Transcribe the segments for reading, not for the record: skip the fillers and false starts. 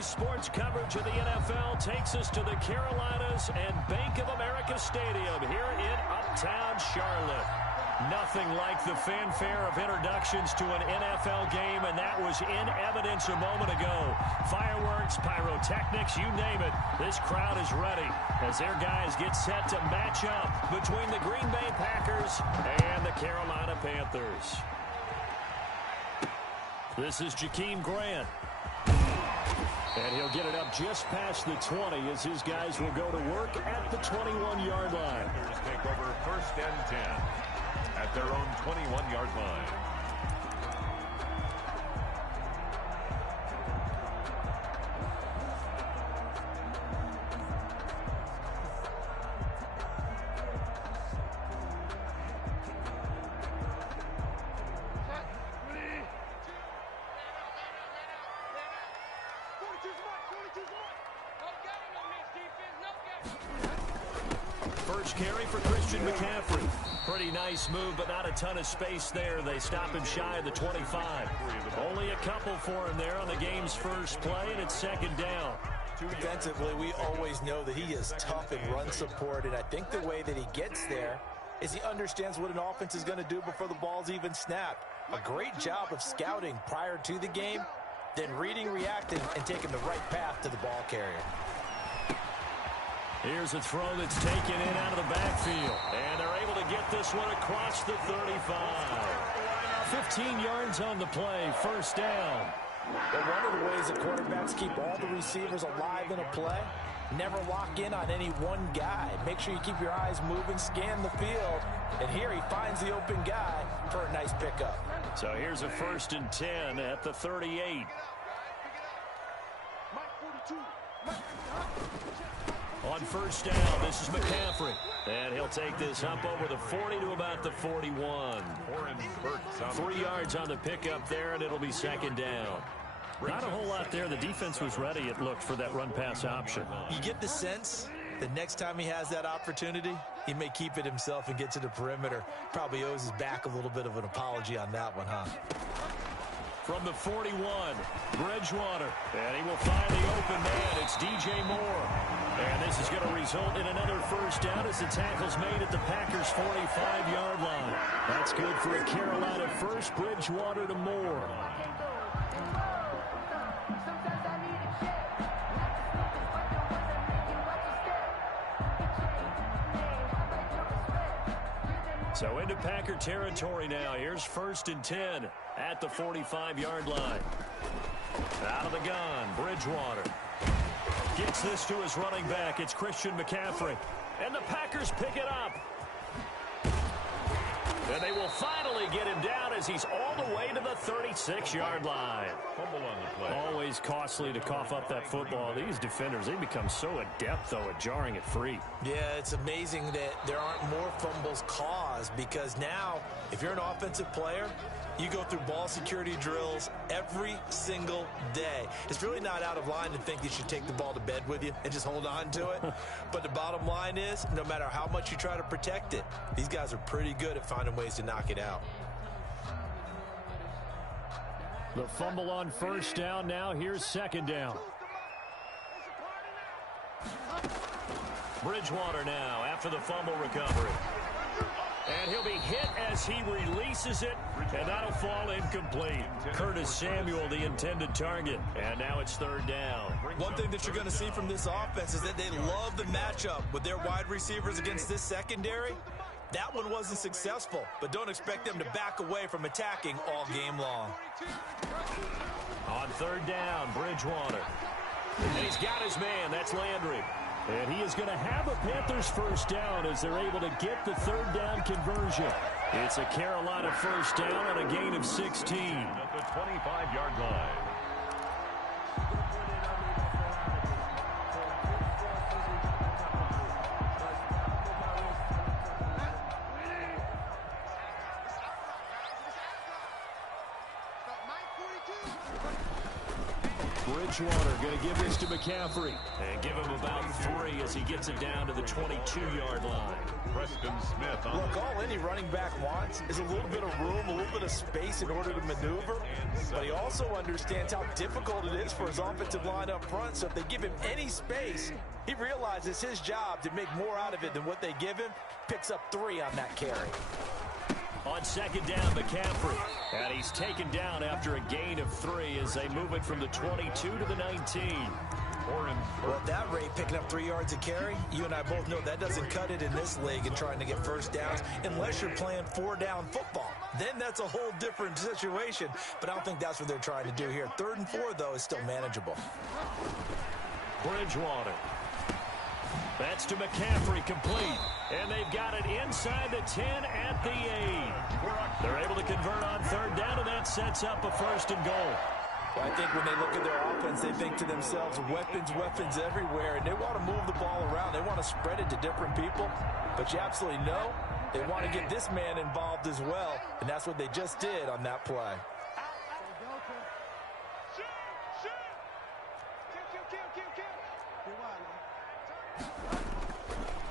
Today's sports coverage of the NFL takes us to the Carolinas and Bank of America Stadium here in Uptown Charlotte. Nothing like the fanfare of introductions to an NFL game, and that was in evidence a moment ago. Fireworks, pyrotechnics, you name it. This crowd is ready as their guys get set to match up between the Green Bay Packers and the Carolina Panthers. This is Jakeem Grant. And he'll get it up just past the 20 as his guys will go to work at the 21-yard line. Panthers take over 1st and 10 at their own 21-yard line. First carry for Christian McCaffrey. Pretty nice move, but not a ton of space there. They stop him shy of the 25. Only a couple for him there on the game's first play, and it's 2nd down. Defensively, we always know that he is tough in run support, and I think the way that he gets there is he understands what an offense is going to do before the ball's even snapped. A great job of scouting prior to the game, then reading, reacting, and taking the right path to the ball carrier. Here's a throw that's taken in out of the backfield. And they're able to get this one across the 35. 15 yards on the play, 1st down. Well, one of the ways that quarterbacks keep all the receivers alive in a play, never lock in on any one guy. Make sure you keep your eyes moving, scan the field. And here he finds the open guy for a nice pickup. So here's a 1st and 10 at the 38. On 1st down, this is McCaffrey. And he'll take this up over the 40 to about the 41. 3 yards on the pickup there, and it'll be 2nd down. Not a whole lot there. The defense was ready, it looked, for that run-pass option. You get the sense that next time he has that opportunity, he may keep it himself and get to the perimeter. Probably owes his back a little bit of an apology on that one, huh? From the 41, Bridgewater. And he will find the open man. It's DJ Moore. And this is going to result in another 1st down as the tackle's made at the Packers' 45-yard line. That's good for a Carolina first. Bridgewater to Moore. So into Packer territory now. Here's 1st and 10 at the 45-yard line. Out of the gun, Bridgewater. Gets this to his running back. It's Christian McCaffrey. And the Packers pick it up. And they will finally get him down as he's all the way to the 36-yard line. Fumble on the play. Always costly to cough up that football. These defenders, they become so adept, though, at jarring it free. Yeah, it's amazing that there aren't more fumbles caused because now, if you're an offensive player, you go through ball security drills every single day. It's really not out of line to think you should take the ball to bed with you and just hold on to it. But the bottom line is, no matter how much you try to protect it, these guys are pretty good at finding ways to knock it out. The fumble on 1st down now. Here's 2nd down. Bridgewater now after the fumble recovery. And he'll be hit as he releases it, and that'll fall incomplete. Curtis Samuel, the intended target, and now it's 3rd down. One thing that you're going to see from this offense is that they love the matchup with their wide receivers against this secondary. That one wasn't successful, but don't expect them to back away from attacking all game long. On 3rd down, Bridgewater. And he's got his man. That's Landry. And he is going to have a Panthers 1st down as they're able to get the 3rd down conversion. It's a Carolina 1st down on a gain of 16. At the 25-yard line. Bridgewater going to give this to McCaffrey. And give him about 3 as he gets it down to the 22-yard line. Preston Smith. Look, all any running back wants is a little bit of room, a little bit of space in order to maneuver. But he also understands how difficult it is for his offensive line up front. So if they give him any space, he realizes his job to make more out of it than what they give him. Picks up 3 on that carry. On second down, McCaffrey. And he's taken down after a gain of 3 as they move it from the 22 to the 19. Well, at that rate, picking up 3 yards a carry, you and I both know that doesn't cut it in this league and trying to get first downs unless you're playing 4-down football. Then that's a whole different situation, but I don't think that's what they're trying to do here. 3rd and 4, though, is still manageable. Bridgewater. That's to McCaffrey, complete. And they've got it inside the 10 at the 8. They're able to convert on 3rd down, and that sets up a 1st and goal. I think when they look at their offense, they think to themselves, weapons everywhere, and they want to move the ball around. They want to spread it to different people, but you absolutely know they want to get this man involved as well, and that's what they just did on that play.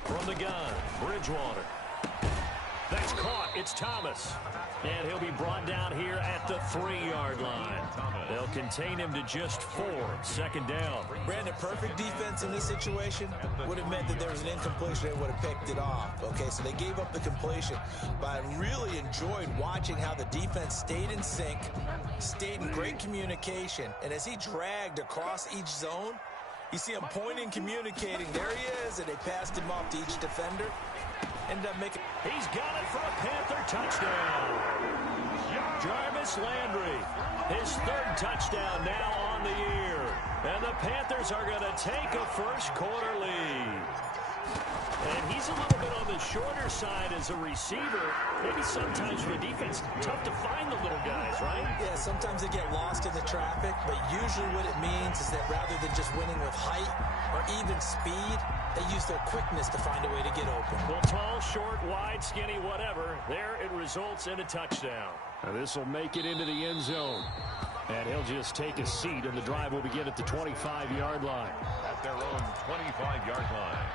From the gun, Bridgewater. That's caught. It's Thomas. And he'll be brought down here at the 3-yard line. They'll contain him to just 4. 2nd down. Brandon, perfect defense in this situation would have meant that there was an incompletion. They would have picked it off. Okay, so they gave up the completion. But I really enjoyed watching how the defense stayed in sync, stayed in great communication. And as he dragged across each zone, you see him pointing, communicating. There he is, and they passed him off to each defender. Ended up making. He's got it for a Panther touchdown. Jarvis Landry, his 3rd touchdown now on the year. And the Panthers are going to take a first-quarter lead. And he's a little bit on the shorter side as a receiver. Maybe sometimes for the defense, tough to find the little guys, right? Yeah, sometimes they get lost in the traffic, but usually what it means is that rather than just winning with height or even speed, they use their quickness to find a way to get open. Well, tall, short, wide, skinny, whatever. There it results in a touchdown. Now this will make it into the end zone. And he'll just take a seat, and the drive will begin at the 25-yard line. At their own 25-yard line.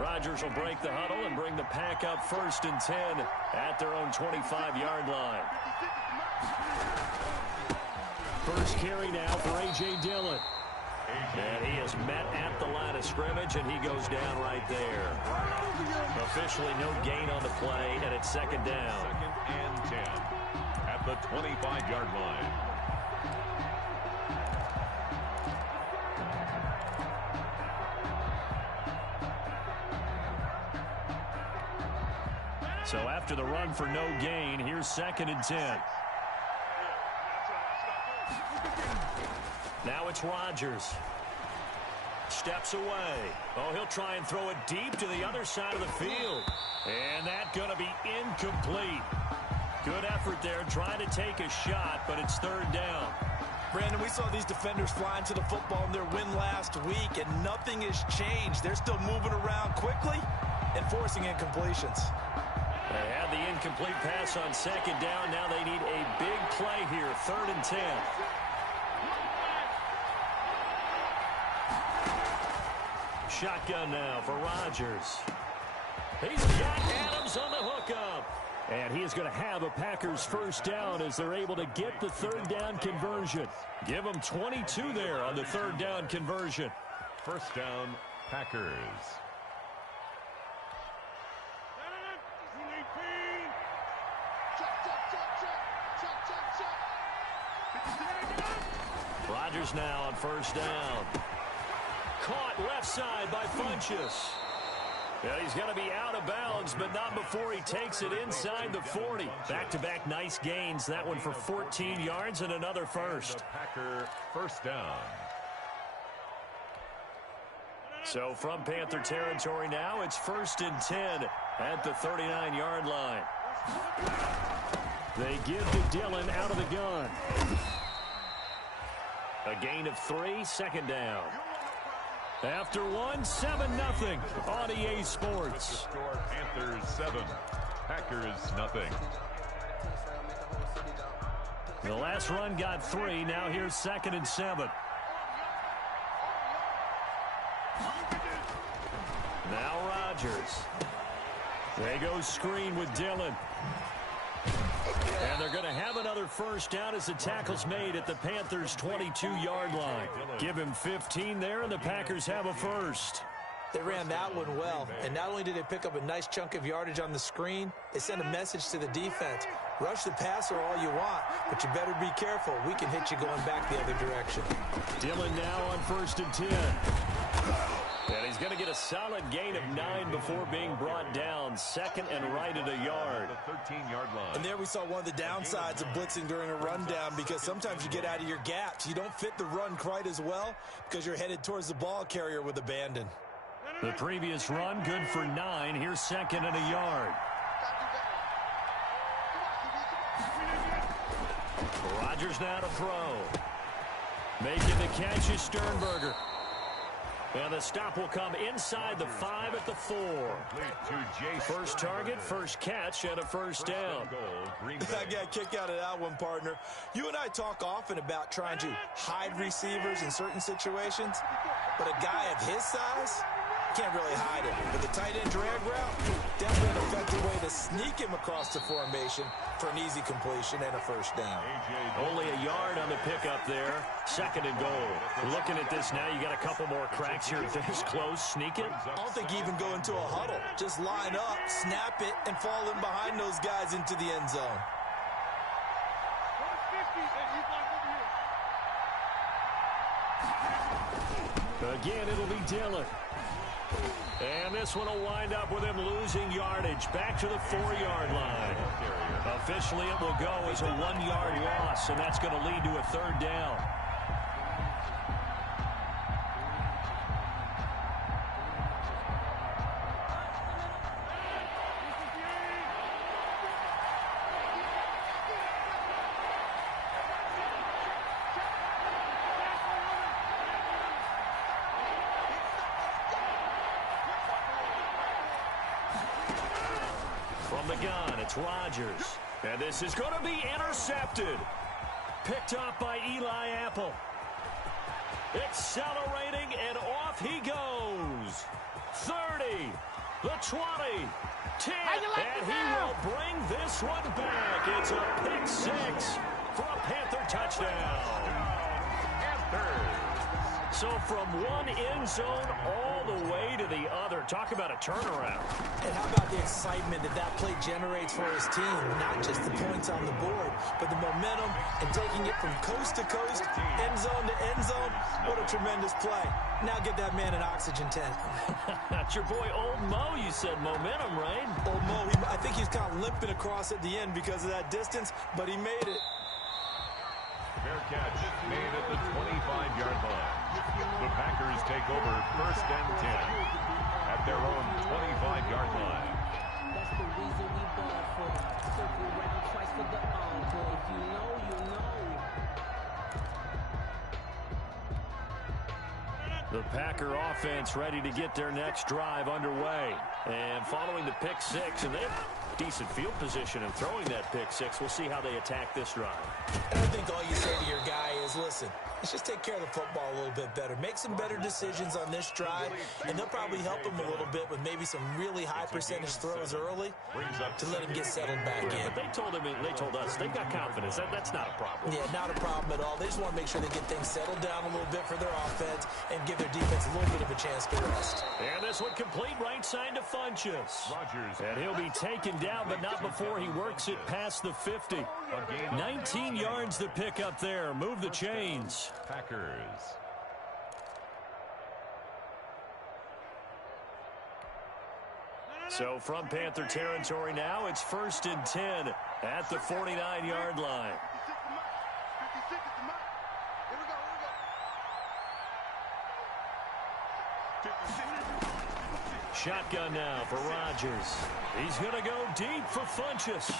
Rodgers will break the huddle and bring the pack up 1st and 10 at their own 25-yard line. First carry now for A.J. Dillon. And he is met at the line of scrimmage, and he goes down right there. Officially no gain on the play, and it's 2nd down. 2nd and 10 at the 25-yard line. So after the run for no gain, here's 2nd and 10. Now it's Rodgers. Steps away. Oh, he'll try and throw it deep to the other side of the field. And that's going to be incomplete. Good effort there trying to take a shot, but it's 3rd down. Brandon, we saw these defenders flying to the football in their win last week, and nothing has changed. They're still moving around quickly and forcing incompletions. They had the incomplete pass on 2nd down. Now they need a big play here, 3rd and 10. Shotgun now for Rodgers. He's got Adams on the hookup. And he is going to have a Packers 1st down as they're able to get the 3rd down conversion. Give them 22 there on the 3rd down conversion. 1st down, Packers. Rodgers now on 1st down. Caught left side by Funchess. Yeah, he's going to be out of bounds, but not before he takes it inside the 40. Back-to-back nice gains. That one for 14 yards and another 1st. Packer 1st down. So from Panther territory now, it's 1st and 10 at the 39-yard line. They give to Dillon out of the gun. A gain of 3, 2nd down. After one, 7-0 on EA Sports. Score Panthers 7, Packers nothing. The last run got 3. Now here's 2nd and 7. Now Rodgers. They go screen with Dillon. And they're going to have another first down as the tackle's made at the Panthers' 22-yard line. Give him 15 there, and the Packers have a first. They ran that one well, and not only did they pick up a nice chunk of yardage on the screen, they sent a message to the defense. Rush the passer all you want, but you better be careful. We can hit you going back the other direction. Dillon now on 1st and 10. And he's going to get a solid gain of 9 before being brought down. 2nd and right at a yard. The 13-yard line. And there we saw one of the downsides of blitzing during a rundown, because sometimes you get out of your gaps. You don't fit the run quite as well because you're headed towards the ball carrier with abandon. The previous run good for 9. Here's 2nd and a yard. Rodgers now to throw. Making the catch is Sternberger. And the stop will come inside the 5 at the 4. First target, first catch, and a first down. I got a kick out of that one, partner. You and I talk often about trying to hide receivers in certain situations, but a guy of his size can't really hide him. With the tight end drag route, definitely an effective way to sneak him across the formation for an easy completion and a first down. Only a yard on the pickup there. 2nd and goal. Looking at this now, you got a couple more cracks here. This close, sneak it. I don't think you even go into a huddle. Just line up, snap it, and fall in behind those guys into the end zone. Again, it'll be Dillon. And this one will wind up with him losing yardage back to the 4-yard line. Officially, it will go as a 1-yard loss, and that's going to lead to a 3rd down. From the gun, it's Rodgers. And this is going to be intercepted. Picked up by Eli Apple. Accelerating, and off he goes. 30, the 20, 10, and he will bring this one back. It's a pick 6 for a Panther touchdown. Panthers. So from one end zone all the way to the other. Talk about a turnaround. And how about the excitement that play generates for his team? Not just the points on the board, but the momentum and taking it from coast to coast, end zone to end zone. What a tremendous play. Now get that man an oxygen tent. That's your boy Old Mo. You said momentum, right? Old Mo, I think he's kind of limping across at the end because of that distance, but he made it. Fair catch made at the 25-yard line. The Packers take over 1st and 10 at their own 25-yard line. That's the reason we ball for. Circle round twice for the encore. If you know, you know. The Packer offense ready to get their next drive underway. And following the pick 6, and they have decent field position in throwing that pick 6. We'll see how they attack this drive. And I think all you say to your guy is, listen, let's just take care of the football a little bit better. Make some better decisions on this drive, and they'll probably help him a little bit with maybe some really high percentage throws early to let him get settled back in. But they told us they've got confidence. That's not a problem. Yeah, not a problem at all. They just want to make sure they get things settled down a little bit for their offense and give their defense a little bit of a chance to rest. And this one complete right side to Funchess. And he'll be taken down, but not before he works it past the 50. 19 yards to pick up there. Move the chains. Packers. So from Panther territory now, it's 1st and 10 at the 49-yard line. Shotgun now for Rodgers. He's going to go deep for Funchess.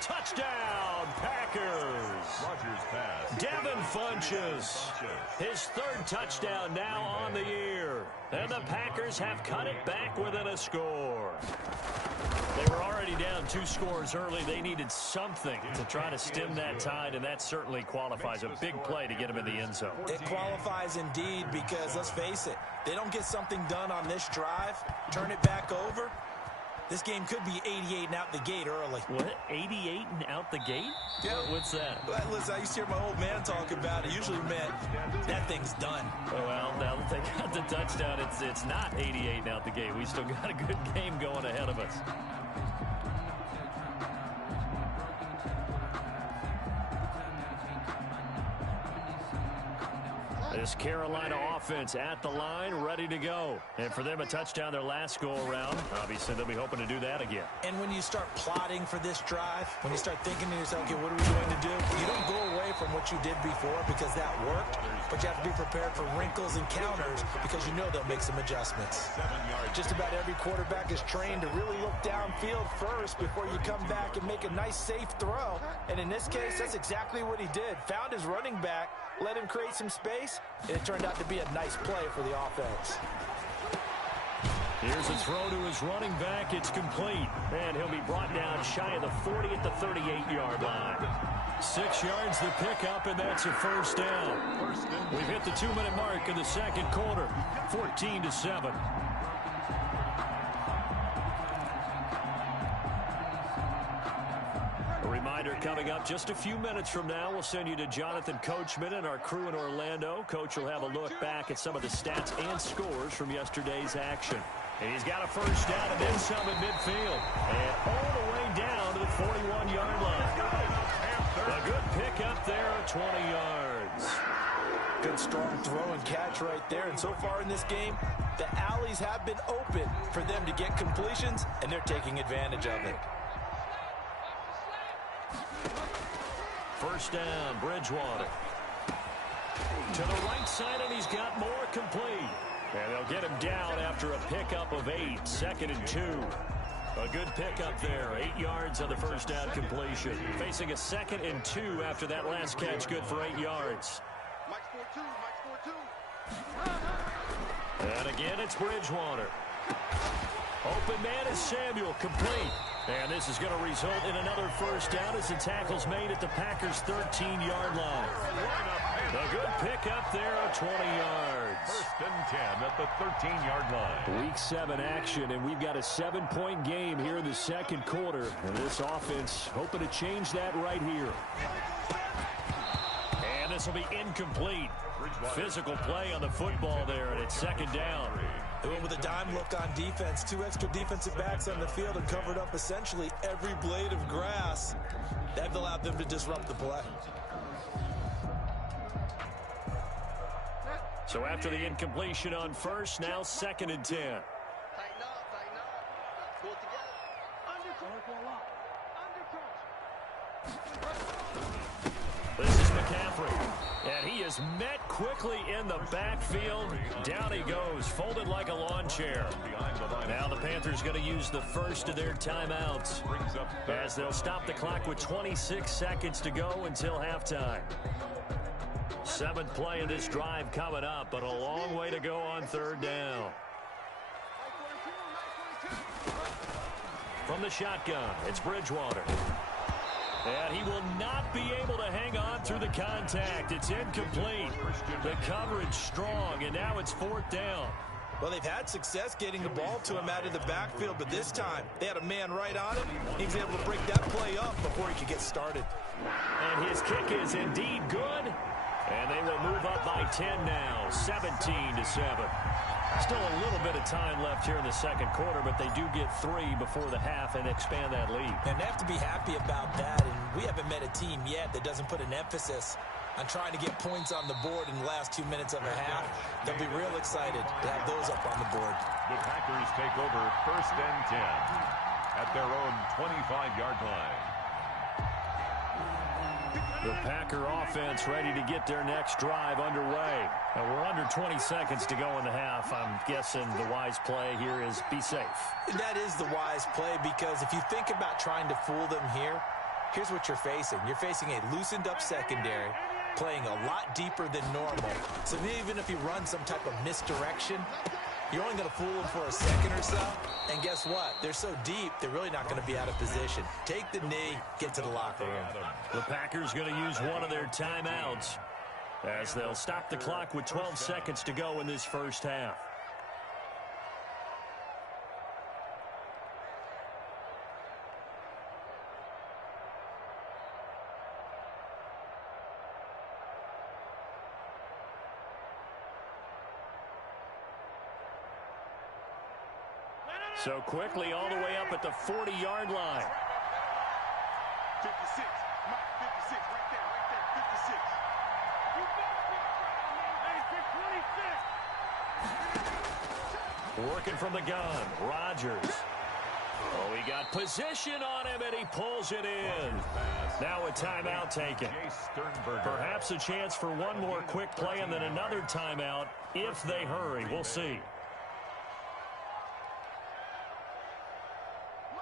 Touchdown, Packers. Rodgers pass. Devin Funches. His third touchdown now on the year. And the Packers have cut it back within a score. They were already down 2 scores early. They needed something to try to stem that tide, and that certainly qualifies. A big play to get him in the end zone. It qualifies indeed because, let's face it, they don't get something done on this drive, turn it back over, this game could be 88 and out the gate early. What? 88 and out the gate? Yeah. What's that? Well, listen, I used to hear my old man talk about it. Usually meant that thing's done. Oh, well, now that they got the touchdown, it's not 88 and out the gate. We still got a good game going ahead of us. This Carolina offense at the line, ready to go. And for them, a touchdown their last go-around. Obviously, they'll be hoping to do that again. And when you start plotting for this drive, when you start thinking to yourself, okay, what are we going to do? You don't go away from what you did before because that worked, but you have to be prepared for wrinkles and counters because you know they'll make some adjustments. Just about every quarterback is trained to really look downfield first before you come back and make a nice, safe throw. And in this case, that's exactly what he did. Found his running back, let him create some space, and it turned out to be a nice play for the offense. Here's a throw to his running back. It's complete. And he'll be brought down shy of the 40 at the 38-yard line. 6 yards the pickup, and that's a first down. We've hit the 2-minute mark in the second quarter. 14-7. Reminder coming up just a few minutes from now. We'll send you to Jonathan Coachman and our crew in Orlando. Coach will have a look back at some of the stats and scores from yesterday's action. And he's got a first down and then some at midfield. And all the way down to the 41-yard line. A good pickup there at 20 yards. Good strong throw and catch right there. And so far in this game, the alleys have been open for them to get completions, and they're taking advantage of it. First down, Bridgewater. To the right side, and he's got more complete. And they'll get him down after a pickup of 8. 2nd and 2. A good pickup there. 8 yards on the first down completion. Facing a 2nd and 2 after that last catch. Good for 8 yards. And again, it's Bridgewater. Open man is Samuel, complete. And this is going to result in another first down as the tackle's made at the Packers' 13-yard line. A good pickup there at 20 yards. First and 10 at the 13-yard line. Week 7 action, and we've got a 7-point game here in the second quarter. And this offense hoping to change that right here. And this will be incomplete. Physical play on the football there, and it's 2nd down. They went with a dime look on defense. 2 extra defensive backs on the field and covered up essentially every blade of grass. That allowed them to disrupt the play. So after the incompletion on first, now 2nd and 10. Tighten up. Pull it together. This is McCaffrey. And he is met quickly in the backfield. Down he goes, folded like a lawn chair. Now the Panthers going to use the first of their timeouts as they'll stop the clock with 26 seconds to go until halftime. 7th play of this drive coming up, but a long way to go on 3rd down. From the shotgun, it's Bridgewater. And he will not be able to hang on through the contact. It's incomplete. The coverage strong, and now it's 4th down. Well, they've had success getting the ball to him out of the backfield, but this time they had a man right on him. He was able to break that play up before he could get started. And his kick is indeed good. And they will move up by 10 now, 17-7. Still a little bit of time left here in the second quarter, but they do get 3 before the half and expand that lead. And they have to be happy about that, and we haven't met a team yet that doesn't put an emphasis on trying to get points on the board in the last 2 minutes of a half. They'll be real excited to have those up on the board. The Packers take over 1st and 10 at their own 25-yard line. The Packer offense ready to get their next drive underway. And we're under 20 seconds to go in the half. I'm guessing the wise play here is be safe. That is the wise play, because if you think about trying to fool them here, here's what you're facing. You're facing a loosened up secondary playing a lot deeper than normal. So even if you run some type of misdirection, you're only going to fool them for a second or so. And guess what? They're so deep, they're really not going to be out of position. Take the knee, get to the locker room. The Packers going to use one of their timeouts as they'll stop the clock with 12 seconds to go in this first half. So quickly all the way up at the 40-yard line. 56. Mike, 56. Right there. 56. Working from the gun, Rodgers. Oh, he got position on him, and he pulls it in. Now a timeout taken. Perhaps a chance for one more quick play and then another timeout if they hurry. We'll see.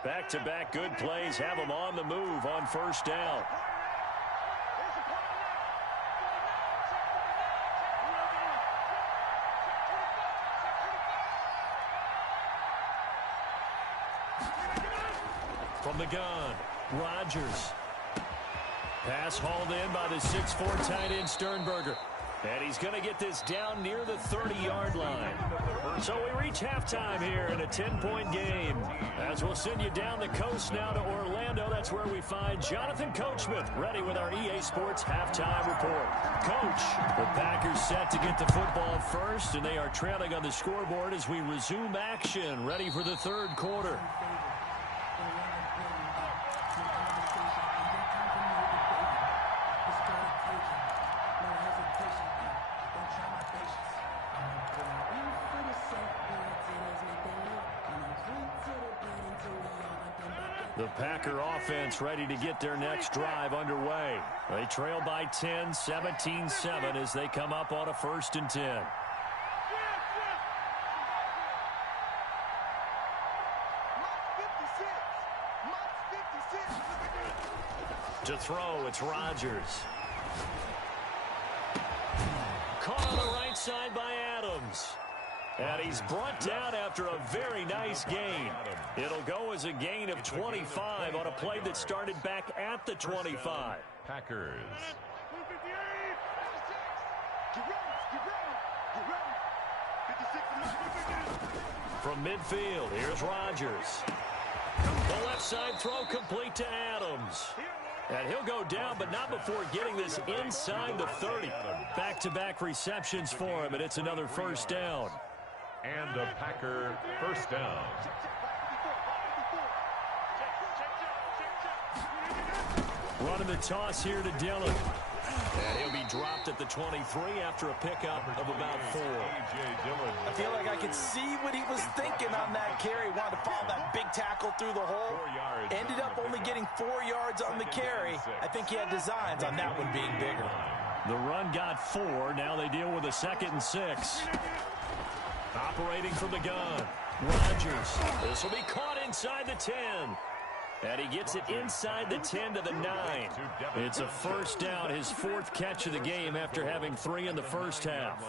Back-to-back good plays have them on the move on first down. From the gun, Rodgers. Pass hauled in by the 6'4" tight end Sternberger. And he's going to get this down near the 30-yard line. So we reach halftime here in a 10-point game. As we'll send you down the coast now to Orlando, that's where we find Jonathan Coachman ready with our EA Sports halftime report. Coach, the Packers set to get the football first, and they are trailing on the scoreboard as we resume action, ready for the third quarter. The Packer offense ready to get their next drive underway. They trail by 10, 17-7 as they come up on a 1st and 10. To throw, it's Rodgers. Caught on the right side by Adams. And he's brought down after a very nice gain. It'll go as a gain of 25 on a play that started back at the 25. Packers. From midfield, here's Rodgers. The left side throw complete to Adams. And he'll go down, but not before getting this inside the 30. Back-to-back receptions for him, and it's another first down. And a Packer first down. Running the toss here to Dillon. And he'll be dropped at the 23 after a pickup of about 4. I feel like I could see what he was thinking on that carry. Wanted to follow that big tackle through the hole. Ended up only getting 4 yards on the carry. I think he had designs on that one being bigger. The run got 4. Now they deal with a 2nd and 6. Operating from the gun, Rodgers. This will be caught inside the 10. And he gets it inside the 10 to the 9. It's a first down, his 4th catch of the game after having 3 in the first half.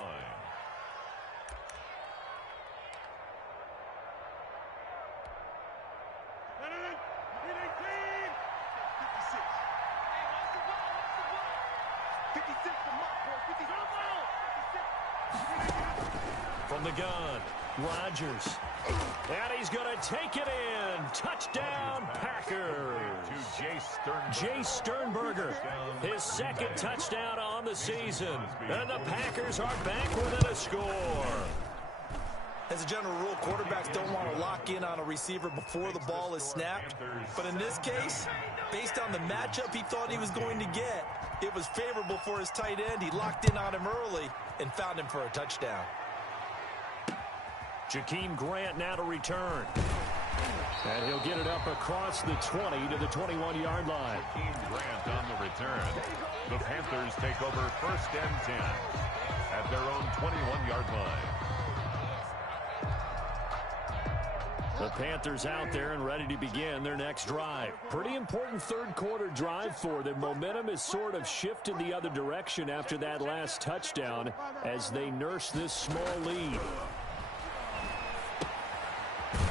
From the gun, Rodgers. And he's going to take it in. Touchdown, Packers. Jay Sternberger, his 2nd touchdown on the season. And the Packers are back within a score. As a general rule, quarterbacks don't want to lock in on a receiver before the ball is snapped. But in this case, based on the matchup he thought he was going to get, it was favorable for his tight end. He locked in on him early and found him for a touchdown. Jakeem Grant now to return. And he'll get it up across the 20 to the 21-yard line. Jakeem Grant on the return. The Panthers take over 1st and 10 at their own 21-yard line. The Panthers out there and ready to begin their next drive. Pretty important third quarter drive for them. Momentum has sort of shifted the other direction after that last touchdown as they nurse this small lead.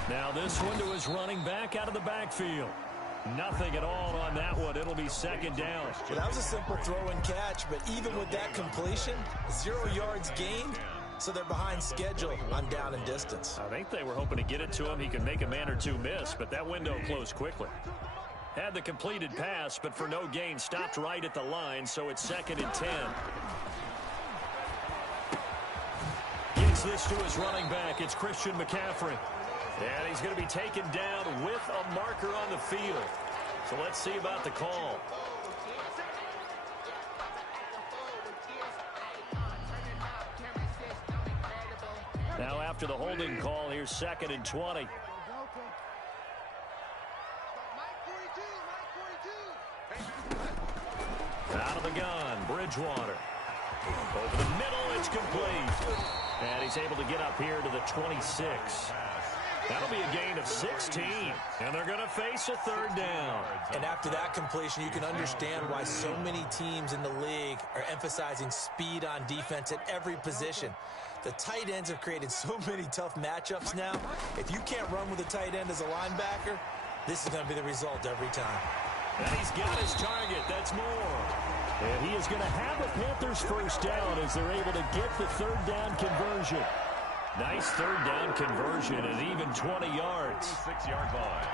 Now this one to his running back out of the backfield. Nothing at all on that one. It'll be second down. Well, that was a simple throw and catch, but even with that completion, 0 yards gained. So they're behind schedule on down and distance. I think they were hoping to get it to him. He could make a man or two miss, but that window closed quickly. Had the completed pass, but for no gain, stopped right at the line, so it's 2nd and 10. Gets this to his running back. It's Christian McCaffrey. And he's going to be taken down with a marker on the field. So let's see about the call. Now after the holding call, here's 2nd and 20. Out of the gun, Bridgewater. Over the middle, it's complete. And he's able to get up here to the 26. That'll be a gain of 16. And they're going to face a 3rd down. And after that completion, you can understand why so many teams in the league are emphasizing speed on defense at every position. The tight ends have created so many tough matchups now. If you can't run with a tight end as a linebacker, this is going to be the result every time. And he's got his target. That's Moore. And he is going to have a Panthers first down as they're able to get the 3rd down conversion. Nice 3rd down conversion at even 20 yards. 6-yard line.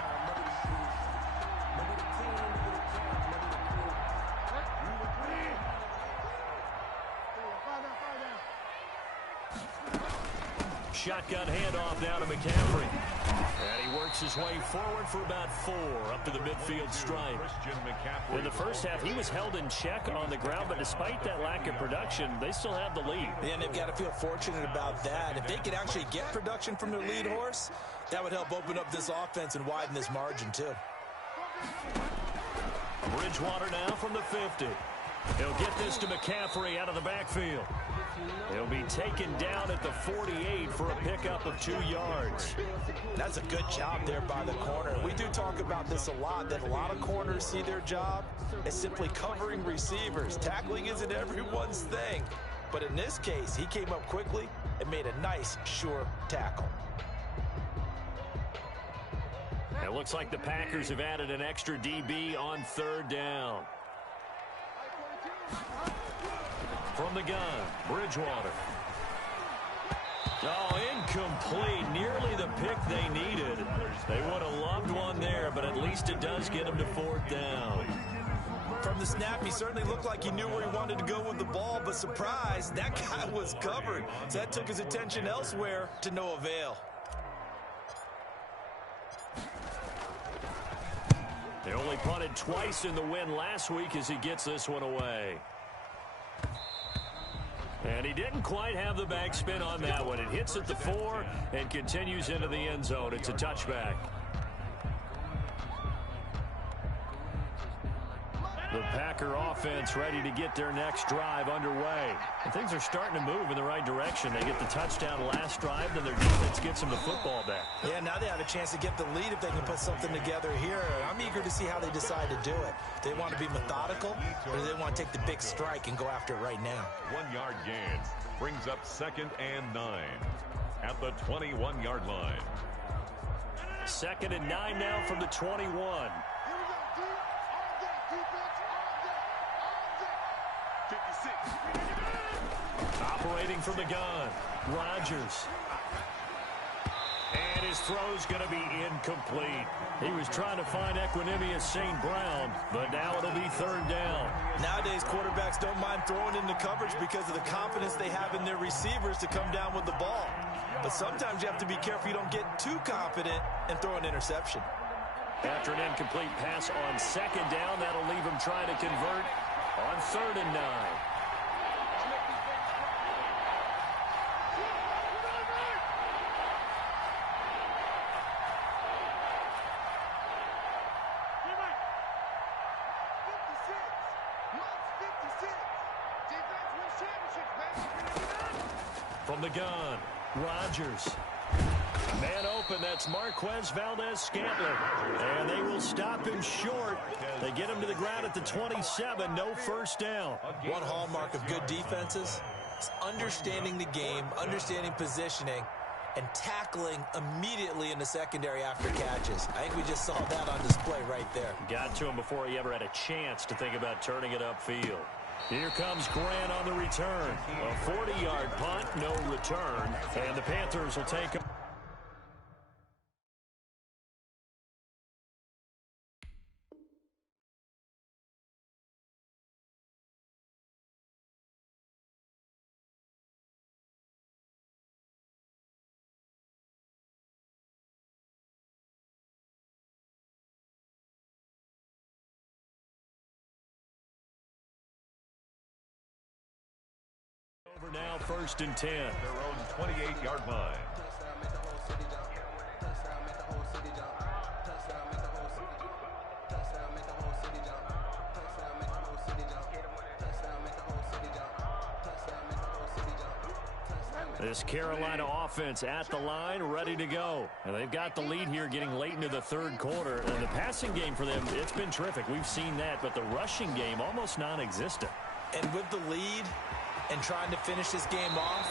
Shotgun handoff now to McCaffrey. And he works his way forward for about 4 up to the midfield stripe. In the first half, he was held in check on the ground, but despite that lack of production, they still have the lead. And they've got to feel fortunate about that. If they could actually get production from their lead horse, that would help open up this offense and widen this margin too. Bridgewater now from the 50. He'll get this to McCaffrey out of the backfield. He'll be taken down at the 48 for a pickup of 2 yards. That's a good job there by the corner. We do talk about this a lot, that a lot of corners see their job as simply covering receivers. Tackling isn't everyone's thing. But in this case, he came up quickly and made a nice, sure tackle. It looks like the Packers have added an extra DB on 3rd down. From the gun, Bridgewater. Oh, incomplete. Nearly the pick they needed. They would have loved one there, but at least it does get them to 4th down. From the snap, he certainly looked like he knew where he wanted to go with the ball, but surprise, that guy was covered. So that took his attention elsewhere to no avail. They only punted twice in the win last week as he gets this one away. And he didn't quite have the backspin on that one. It hits at the 4 and continues into the end zone. It's a touchback. The Packer offense ready to get their next drive underway. And things are starting to move in the right direction. They get the touchdown last drive, then their defense gets them the football back. Yeah, now they have a chance to get the lead if they can put something together here. I'm eager to see how they decide to do it. They want to be methodical, or do they want to take the big strike and go after it right now? 1-yard gain brings up 2nd and 9 at the 21-yard line. 2nd and 9 now from the 21. Operating from the gun, Rodgers. And his throw's going to be incomplete. He was trying to find Equanimous St. Brown, but now it'll be 3rd down. Nowadays, quarterbacks don't mind throwing into coverage because of the confidence they have in their receivers to come down with the ball. But sometimes you have to be careful you don't get too confident and throw an interception. After an incomplete pass on 2nd down, that'll leave him trying to convert on 3rd and 9. From the gun, Rodgers. Man open, that's Marquez Valdez-Scantling. And they will stop him short. They get him to the ground at the 27, no first down. One hallmark of good defenses is understanding the game, understanding positioning, and tackling immediately in the secondary after catches. I think we just saw that on display right there. Got to him before he ever had a chance to think about turning it upfield. Here comes Grant on the return. A 40-yard punt, no return. And the Panthers will take him. Over now, 1st and 10. Their own 28-yard line. This Carolina offense at the line, ready to go. And they've got the lead here getting late into the 3rd quarter. And the passing game for them, it's been terrific. We've seen that, but the rushing game almost non-existent. And with the lead and trying to finish this game off,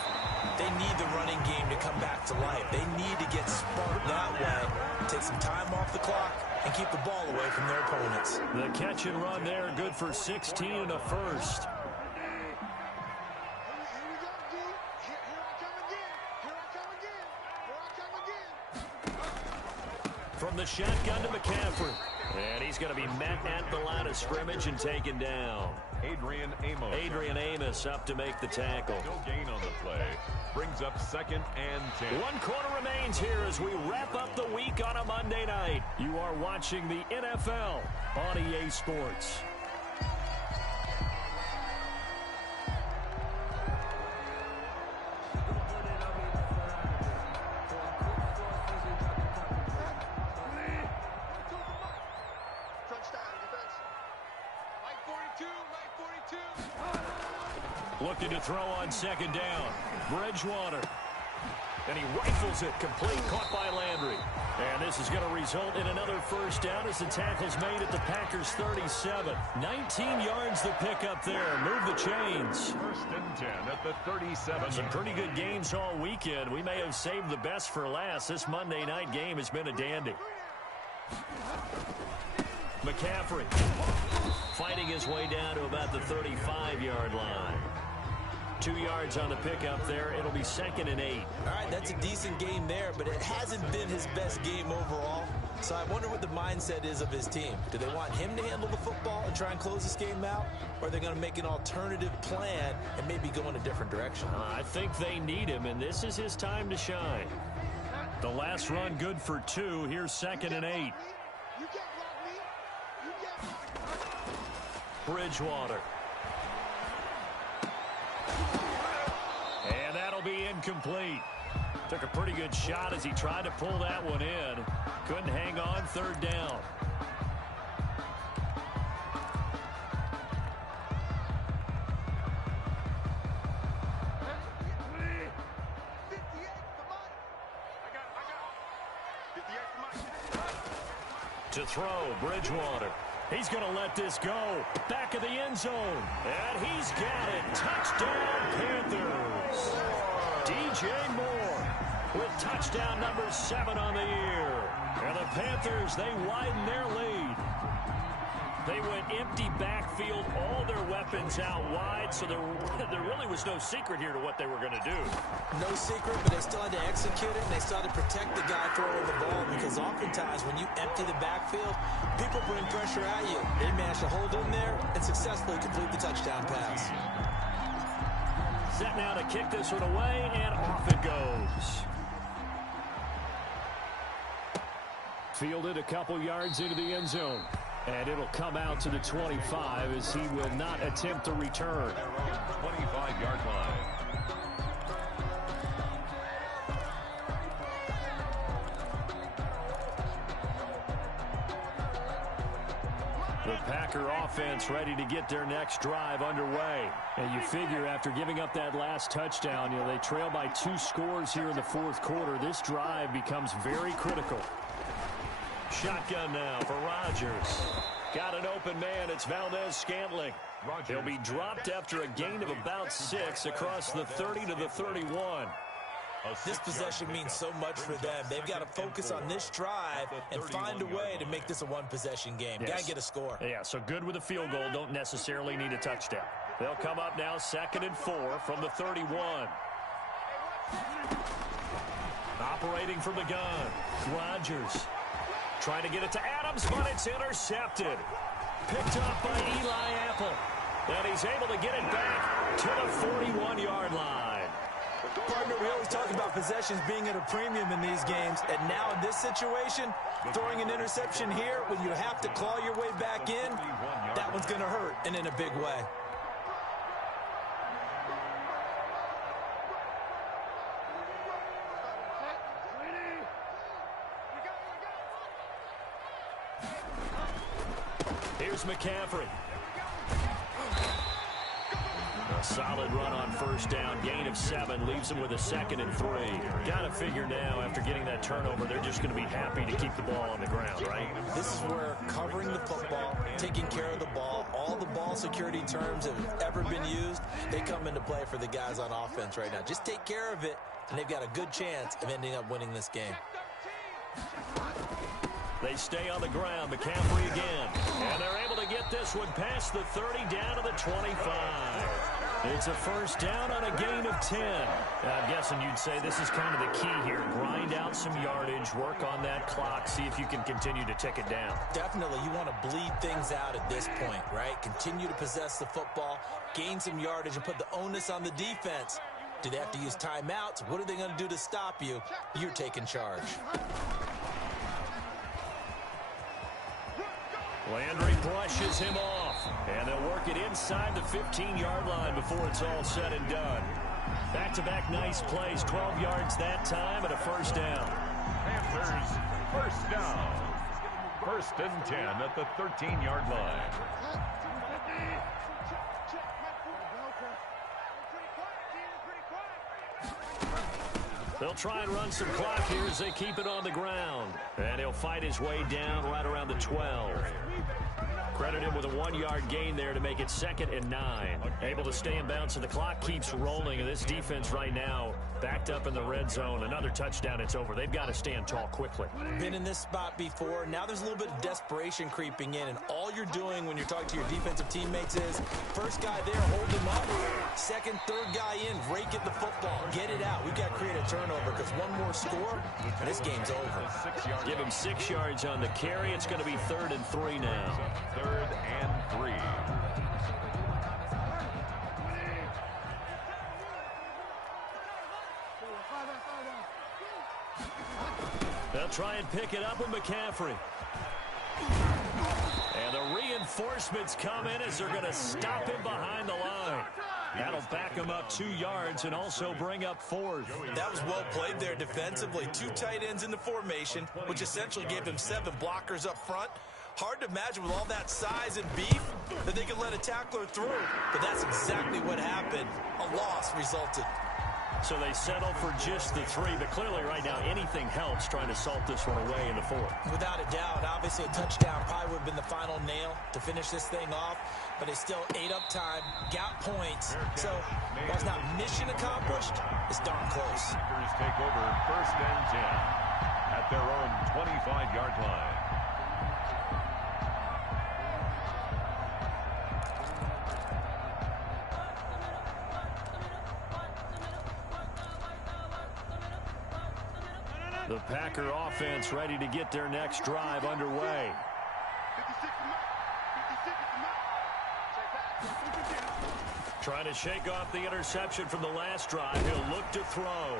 they need the running game to come back to life. They need to get sparked that way, take some time off the clock, and keep the ball away from their opponents. The catch and run there, good for 16 and a first. From the shotgun to McCaffrey. And he's going to be met at the line of scrimmage and taken down. Adrian Amos up to make the tackle. No gain on the play. Brings up 2nd and 10. 1 quarter remains here as we wrap up the week on a Monday night. You are watching the NFL on EA Sports. Looking to throw on 2nd down. Bridgewater. And he rifles it complete, caught by Landry. And this is going to result in another first down as the tackle's made at the Packers' 37. 19 yards to pick up there. Move the chains. 1st and 10 at the 37. Some pretty good games all weekend. We may have saved the best for last. This Monday night game has been a dandy. McCaffrey fighting his way down to about the 35-yard line. 2 yards on the pickup there. It'll be 2nd and 8. All right, that's a decent game there, but it hasn't been his best game overall. So I wonder what the mindset is of his team. Do they want him to handle the football and try and close this game out? Or are they going to make an alternative plan and maybe go in a different direction? I think they need him, and this is his time to shine. The last run good for 2. Here's 2nd and 8. Bridgewater. And that'll be incomplete. Took a pretty good shot as he tried to pull that one in. Couldn't hang on, 3rd down. To throw, Bridgewater. He's going to let this go. Back of the end zone. And he's got it. Touchdown, Panthers. DJ Moore with touchdown number 7 on the year. And the Panthers, they widen their lead. They went empty backfield, all their weapons out wide, so there really was no secret here to what they were going to do. No secret, but they still had to execute it, and they still had to protect the guy throwing the ball, because oftentimes when you empty the backfield, people bring pressure at you. They managed to hold in there and successfully complete the touchdown pass. Set now to kick this one away, and off it goes. Fielded a couple yards into the end zone. And it'll come out to the 25 as he will not attempt to return. Their own 25-yard line. The Packer offense ready to get their next drive underway. And you figure after giving up that last touchdown, they trail by 2 scores here in the fourth quarter. This drive becomes very critical. Shotgun now for Rodgers. Got an open man. It's Valdez-Scantling. He'll be dropped after a gain of about 6 across the 30 to the 31. This possession means so much for them. They've got to focus on this drive and find a way to make this a one-possession game. Yes. Got to get a score. Yeah, so good with a field goal. Don't necessarily need a touchdown. They'll come up now 2nd and 4 from the 31. Operating from the gun. Rodgers trying to get it to Adams, but it's intercepted. Picked up by Eli Apple. And he's able to get it back to the 41-yard line. Partner, we always talk about possessions being at a premium in these games, and now in this situation, throwing an interception here when you have to claw your way back in, that one's going to hurt, and in a big way. Here's McCaffrey. A solid run on first down. Gain of 7 leaves him with a 2nd and 3. Got to figure now after getting that turnover, they're just going to be happy to keep the ball on the ground, right? This is where covering the football, taking care of the ball, all the ball security terms that have ever been used, they come into play for the guys on offense right now. Just take care of it, and they've got a good chance of ending up winning this game. They stay on the ground. McCaffrey again. And they're able to get this one past the 30 down to the 25. It's a first down on a gain of 10. I'm guessing you'd say this is kind of the key here. Grind out some yardage, work on that clock, see if you can continue to tick it down. Definitely, you want to bleed things out at this point, right? Continue to possess the football, gain some yardage, and put the onus on the defense. Do they have to use timeouts? What are they going to do to stop you? You're taking charge. Landry brushes him off, and they'll work it inside the 15-yard line before it's all said and done. Back-to-back nice plays, 12 yards that time, and a first down. Panthers, first down. 1st and 10 at the 13-yard line. They'll try and run some clock here as they keep it on the ground. And he'll fight his way down right around the 12. Credit him with a 1-yard gain there to make it 2nd and 9. Able to stay in bounds, so the clock keeps rolling. And this defense right now backed up in the red zone. Another touchdown, it's over. They've got to stand tall quickly. Been in this spot before. Now there's a little bit of desperation creeping in. And all you're doing when you're talking to your defensive teammates is, first guy there, hold him up. Second, third guy in, rake at the football. Get it out. We've got to create a turnover because one more score, and this game's over. Give him 6 yards on the carry. It's going to be 3rd and 3 now. 3rd and 3. They'll try and pick it up with McCaffrey. And the reinforcements come in as they're going to stop him behind the line. That'll back him up 2 yards and also bring up 4th. That was well played there defensively. 2 tight ends in the formation, which essentially gave him 7 blockers up front. Hard to imagine with all that size and beef that they could let a tackler through. But that's exactly what happened. A loss resulted. So they settle for just the 3, but clearly right now anything helps trying to salt this one away in the 4th. Without a doubt, obviously a touchdown probably would have been the final nail to finish this thing off, but they still ate up time, got points, so while it's not mission accomplished, it's darn close. Packers take over 1st and 10 at their own 25-yard line. The Packer offense ready to get their next drive underway. Trying to shake off the interception from the last drive. He'll look to throw.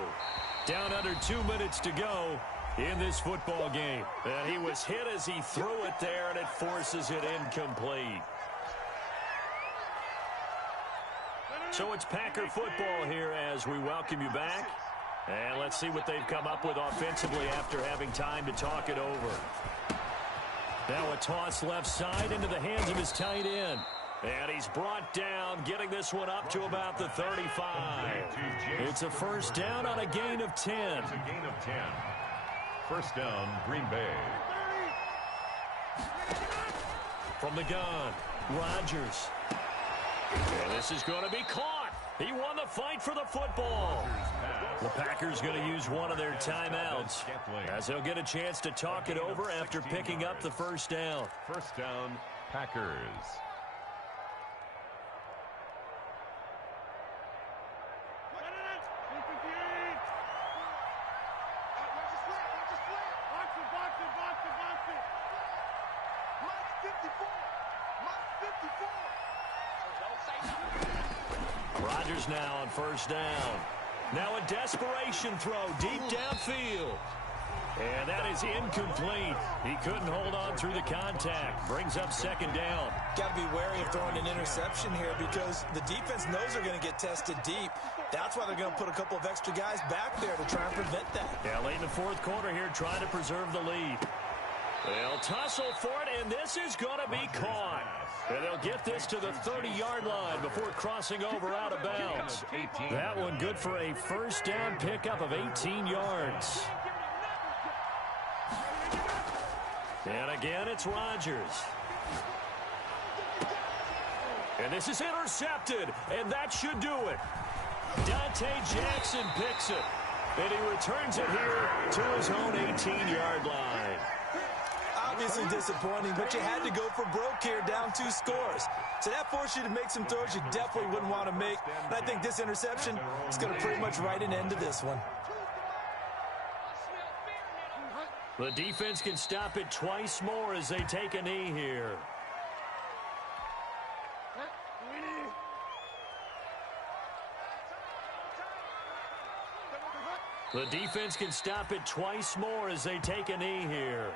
Down under 2 minutes to go in this football game. And he was hit as he threw it there, and it forces it incomplete. So it's Packer football here as we welcome you back. And let's see what they've come up with offensively after having time to talk it over. Now a toss left side into the hands of his tight end. And he's brought down, getting this one up to about the 35. It's a first down on a gain of 10. It's a gain of 10. First down, Green Bay. From the gun, Rodgers. And this is going to be caught. He won the fight for the football. The Packers going to use one of their timeouts, as they'll get a chance to talk it over after picking up the first down. First down, Packers. Rodgers now on first down. Now a desperation throw deep downfield. And that is incomplete. He couldn't hold on through the contact. Brings up second down. Got to be wary of throwing an interception here because the defense knows they're going to get tested deep. That's why they're going to put a couple of extra guys back there to try and prevent that. Yeah, late in the fourth quarter here, trying to preserve the lead. They'll tussle for it, and this is going to be caught. And they'll get this to the 30-yard line before crossing over out of bounds. That one good for a first down pickup of 18 yards. And again, it's Rodgers. And this is intercepted, and that should do it. Dante Jackson picks it, and he returns it here to his own 18-yard line. Obviously disappointing, but you had to go for broke here, down 2 scores. So that forced you to make some throws you definitely wouldn't want to make. And I think this interception is going to pretty much write an end to this one. The defense can stop it twice more as they take a knee here. The defense can stop it twice more as they take a knee here.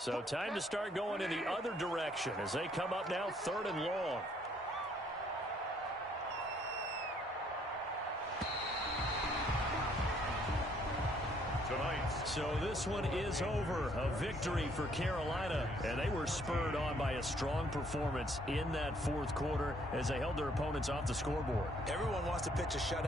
So time to start going in the other direction as they come up now 3rd and long. So this one is over. A victory for Carolina, and they were spurred on by a strong performance in that fourth quarter as they held their opponents off the scoreboard. Everyone wants to pitch a shutout.